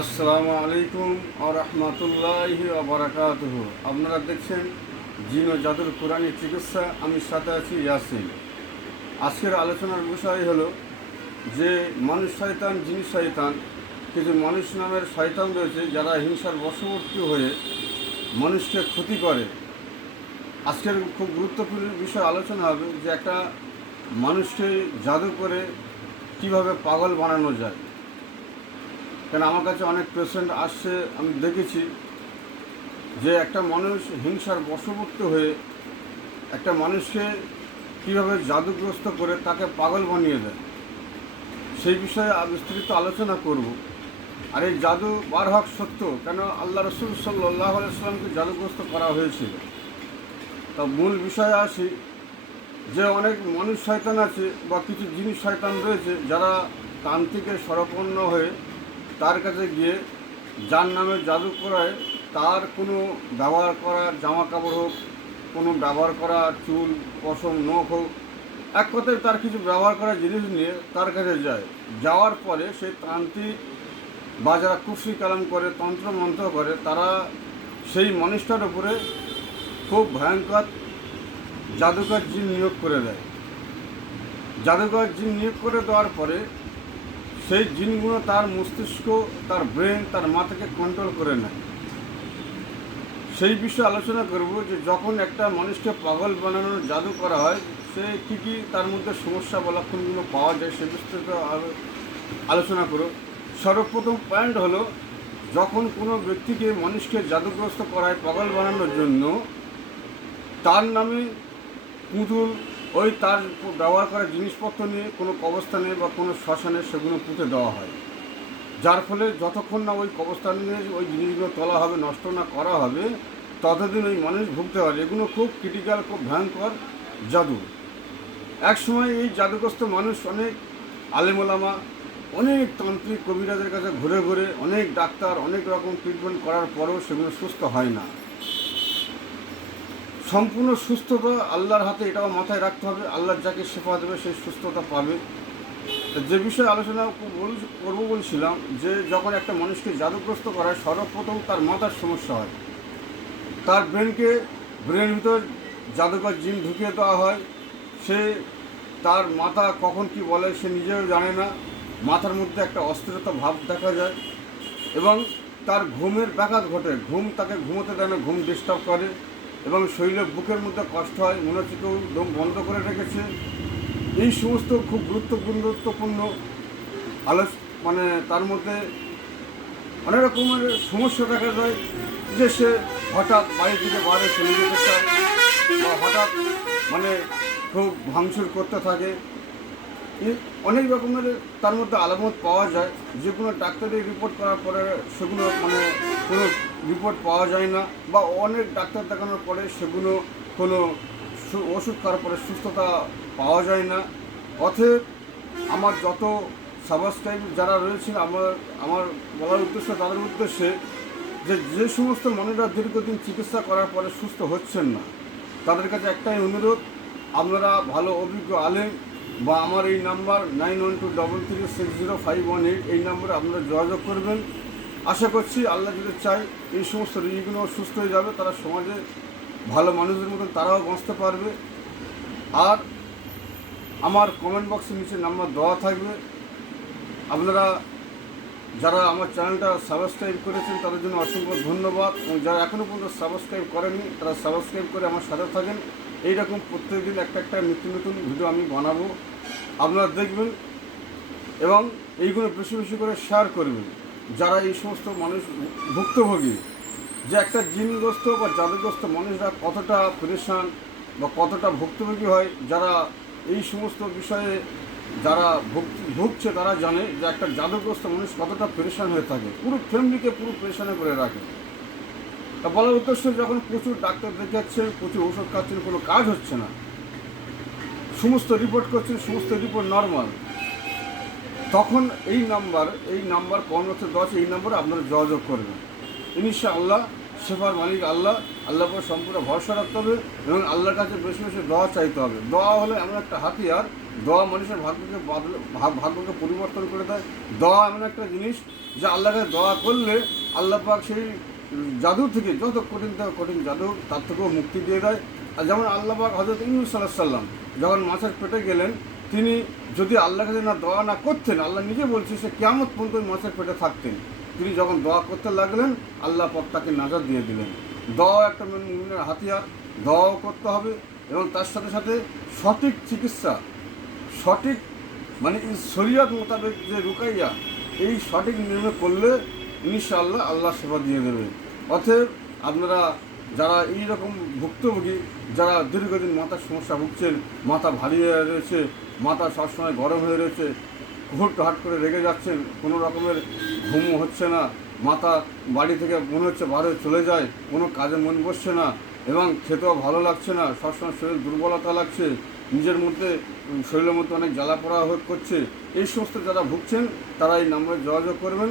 আসসালামু আলাইকুম আ রহমতুল্লাহি আবরাকাতুহ আপনারা দেখছেন জিন ও জাদুর কোরআনী চিকিৎসা। আমি সাথে আছি ইয়াসিন। আজকের আলোচনার বিষয় হলো যে মানুষ শয়তান জিনিস শয়তান, কিছু মানুষ নামের শয়তান রয়েছে যারা হিংসার বশবর্তী হয়ে মানুষকে ক্ষতি করে। আজকের খুব গুরুত্বপূর্ণ বিষয় আলোচনা হবে যে একটা মানুষকে জাদু করে কীভাবে পাগল বানানো যায়। কেন আমার কাছে অনেক পেশেন্ট আসছে, আমি দেখেছি যে একটা মানুষ হিংসার বশবর্ত হয়ে একটা মানুষকে কীভাবে জাদুগ্রস্ত করে তাকে পাগল বানিয়ে দেয়। সেই বিষয়ে বিস্তারিত আলোচনা করব। আর এই জাদু বার হক সত্য কেন আল্লাহ রসুল সাল্লাহ আলাইসাল্লামকে জাদুগ্রস্ত করা হয়েছিল? তা মূল বিষয়ে আসি যে অনেক মানুষ শয়তান আছে বা কিছু জিনিস শয়তান রয়েছে যারা তান্ত্রিকের সরপন্ন হয়ে তার কাছে গিয়ে যার নামে জাদু করায়, তার কোনো ব্যবহার করা জামা কাপড় হোক, কোনো ব্যবহার করা, চুল, পশম, নখ হোক, এক কথায় তার কিছু ব্যবহার করা জিনিস নিয়ে তার কাছে যায়। যাওয়ার পরে সেই তান্ত্রিক বা যারা কুফরি কালাম করে তন্ত্র মন্ত্র করে, তারা সেই মানুষটার উপরে খুব ভয়ঙ্কর জাদুকর জিন নিয়োগ করে দেয়। জাদুকর জিন নিয়োগ করে দেওয়ার পরে সেই জিনগুলো তার মস্তিষ্ক, তার ব্রেন, তার মাথাকে কন্ট্রোল করে নেয়। সেই বিষয়ে আলোচনা করব যে যখন একটা মানুষকে পাগল বানানোর জাদু করা হয়, সে কী কী তার মধ্যে সমস্যা বা লক্ষণগুলো পাওয়া যায় সে বিস্তারিত আলোচনা করো সর্বপ্রথম পয়েন্ট হলো, যখন কোনো ব্যক্তিকে মানুষকে জাদুগ্রস্ত করা হয় পাগল বানানোর জন্য, তার নামে পুতুল ওই তার ব্যবহার করা জিনিসপত্র নিয়ে কোনো কবস্থানে বা কোনো শ্মশানে সেগুলো পুঁতে দেওয়া হয়। যার ফলে যতক্ষণ না ওই কবস্থানে ওই জিনিসগুলো তোলা হবে, নষ্ট না করা হবে, ততদিন ওই মানুষ ভুগতে পারে। এগুলো খুব ক্রিটিক্যাল খুব ভয়ঙ্কর জাদু। এক সময় এই জাদুগ্রস্ত মানুষ অনেক আলেমোলামা, অনেক তান্ত্রিক কবিরাজের কাছে ঘুরে ঘুরে অনেক ডাক্তার, অনেক রকম ট্রিটমেন্ট করার পরেও সেগুলো সুস্থ হয় না। সম্পূর্ণ সুস্থতা আল্লাহর হাতে, এটাও মাথায় রাখতে হবে। আল্লাহ যাকে শেফা দেবে সেই সুস্থতা পাবে। যে বিষয়ে আলোচনা করব বলছিলাম, যে যখন একটা মানুষকে জাদুগ্রস্ত করা সর্বপ্রথম তার মাথার সমস্যা হয়। তার ব্রেনকে, ব্রেনের ভিতর জাদুকর জিন ঢুকিয়ে দেওয়া হয়। সে তার মাথা কখন কি বলে, সে নিজেও জানে না। মাথার মধ্যে একটা অস্থিরতা ভাব দেখা যায় এবং তার ঘুমের ব্যাঘাত ঘটে। ঘুম তাকে ঘুমোতে দেয় না, ঘুম ডিস্টার্ব করে। এবং শরীরের বুকের মধ্যে কষ্ট হয় মনে হচ্ছে কেউ দম বন্ধ করে রেখেছে। এই সমস্ত খুব গুরুত্বপূর্ণ গুরুত্বপূর্ণ আলোচ মানে তার মধ্যে অনেক রকমের সমস্যা দেখা যায়। যে সে হঠাৎ বাড়ি থেকে বাইরে চলে যেতে চায় বা হঠাৎ মানে খুব ভাঙচুর করতে থাকে। অনেক রকমের তার মধ্যে আলামত পাওয়া যায়। যে কোনো ডাক্তারি রিপোর্ট করার পরে সেগুলো মানে কোনো রিপোর্ট পাওয়া যায় না বা অনেক ডাক্তার দেখানোর পরে সেগুলো কোনো ওষুধ খাওয়ার পরে সুস্থতা পাওয়া যায় না। অতএব আমার যত সাবস্ক্রাইব যারা রয়েছেন আমার আমার বলার উদ্দেশ্য তাদের উদ্দেশ্যে যে যে সমস্ত মানুষরা দীর্ঘদিন চিকিৎসা করার পরে সুস্থ হচ্ছেন না, তাদের কাছে একটাই অনুরোধ, আপনারা ভালো অভিজ্ঞ আলেম বা আমার এই number nine one two double three six zero five one eight, এই নাম্বারে আপনারা যোগাযোগ করবেন। আশা করছি আল্লাহ যদি চাই এই সমস্ত রোগীগুলো সুস্থ হয়ে যাবে, তারা সমাজে ভালো মানুষদের মতন তারাও বাঁচতে পারবে। আর আমার কমেন্ট বক্সের নিচে নাম্বার দেওয়া থাকবে। আপনারা যারা আমার চ্যানেলটা সাবস্ক্রাইব করেছেন, তাদের জন্য অসংখ্য ধন্যবাদ। এবং যারা এখনও পর্যন্ত সাবস্ক্রাইব করেননি, তারা সাবস্ক্রাইব করে আমার সাথে থাকেন। এইরকম প্রত্যেকদিন একটা একটা নতুন নতুন ভিডিও আমি বানাবো। আপনারা দেখবেন এবং এইগুলো বেশি বেশি করে শেয়ার করবেন। যারা এই সমস্ত মানুষ ভুক্তভোগী, যে একটা জিনগ্রস্ত বা জাদুগ্রস্ত মানুষরা কতটা পরেশান বা কতটা ভুক্তভোগী হয়, যারা এই সমস্ত বিষয়ে যারা ভুগ- ভুগছে তারা জানে যে একটা জাদুগ্রস্ত মানুষ কতটা পরেশান হয়ে থাকে। পুরো ফ্যামিলিকে পুরো পরেশানে করে রাখে। তা বলার উদ্দেশ্য যখন প্রচুর ডাক্তার দেখাচ্ছেন প্রচুর ওষুধ খাচ্ছেন কোনো কাজ হচ্ছে না। সমস্ত রিপোর্ট করছেন সমস্ত রিপোর্ট নর্মাল তখন এই নাম্বার এই নাম্বার পনেরোশো দশ, এই নম্বরে আপনারা যোগাযোগ করবেন। ইনশাআল্লাহ, শেফার মালিক আল্লাহ আল্লাহ পর সম্পূর্ণ ভরসা রাখতে হবে এবং আল্লাহর কাছে বেশি বেশি দোয়া চাইতে হবে। দোয়া হলে এমন একটা হাতিয়ার, দোয়া মানুষের ভাগ্যকে ভাগ্যকে পরিবর্তন করে দেয়। দোয়া এমন একটা জিনিস যে আল্লাহকে দোয়া করলে আল্লাহ পাক সেই জাদু থেকে যত কঠিন থেকে কঠিন জাদু, তার থেকেও মুক্তি দিয়ে দেয়। আর যেমন আল্লাহ পাক হজরত সাল্লাম যখন মাছের পেটে গেলেন, তিনি যদি আল্লাহ কাছে না দোয়া না করতেন, আল্লাহ নিজে বলছে সে কেমন পর্যন্ত মাছের পেটে থাকতেন। তিনি যখন দোয়া করতে লাগলেন, আল্লাহ পর তাকে নাজার দিয়ে দিলেন। দোয়া একটা মুমিনের হাতিয়ার, দোয়াও করতে হবে এবং তার সাথে সাথে সঠিক চিকিৎসা, সঠিক মানে শরীয়ত মোতাবেক যে রুকাইয়া, এই সঠিক নিয়মে করলে ইনশাআল্লাহ আল্লাহ সেবা দিয়ে দেবে অতএব আপনারা যারা এই রকম ভুক্তভোগী, যারা দীর্ঘদিন মাথার সমস্যা ভুগছেন, মাথা ভারী হয়ে রয়েছে, মাথা সবসময় গরম হয়ে রয়েছে হাট করে রেগে যাচ্ছেন, কোনো রকমের ঘুমও হচ্ছে না, মাথা বাড়ি থেকে মনে হচ্ছে বাইরে চলে যায়, কোনো কাজে মন বসছে না এবং খেতেও ভালো লাগছে না, সবসময় শরীর দুর্বলতা লাগছে, নিজের মধ্যে শরীরের মধ্যে অনেক জ্বালা পোড়া করছে, এই সমস্ত যারা ভুগছেন, তারা এই নাম্বারে যোগাযোগ করবেন।